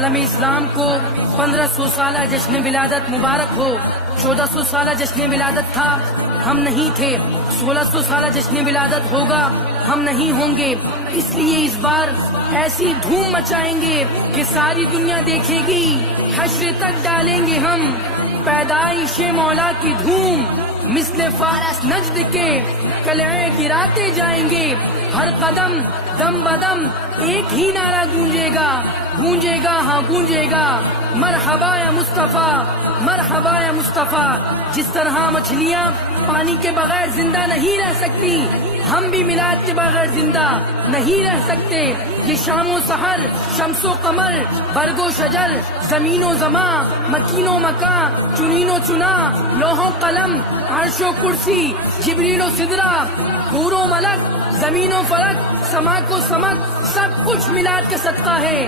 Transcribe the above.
عالم اسلام کو 1500 سالہ جشن ولادت مبارک ہو. 1400 سالہ جشن ولادت تھا، ہم نہیں تھے. 1600 سالہ جشن ولادت ہوگا، ہم نہیں ہوں گے. اس لیے اس بار ایسی دھوم مچائیں گے کہ ساری دنیا دیکھے گی. حشر تک ڈالیں گے ہم پیدائش مولا کی دھوم. مثل فارس نجد کے قلعے گراتے جائیں گے. ہر قدم دم بدم ایک ہی نعرہ گونجے گا، گونجے گا، ہاں گونجے گا، مرحبا یا مصطفیٰ، مرحبا یا مصطفیٰ. جس طرح مچھلیاں پانی کے بغیر زندہ نہیں رہ سکتی، ہم بھی میلاد کے بغیر زندہ نہیں رہ سکتے. یہ شام و سحر، شمس و قمر، برگ و شجر، زمین و زماں، مکین و مکاں، چنین و چنا، لوح و قلم، عرش و کرسی، جبریل و سدرہ، حور و ملک، زمین و فلک، سماک و سمک، سب کچھ میلاد کے صدقہ ہے.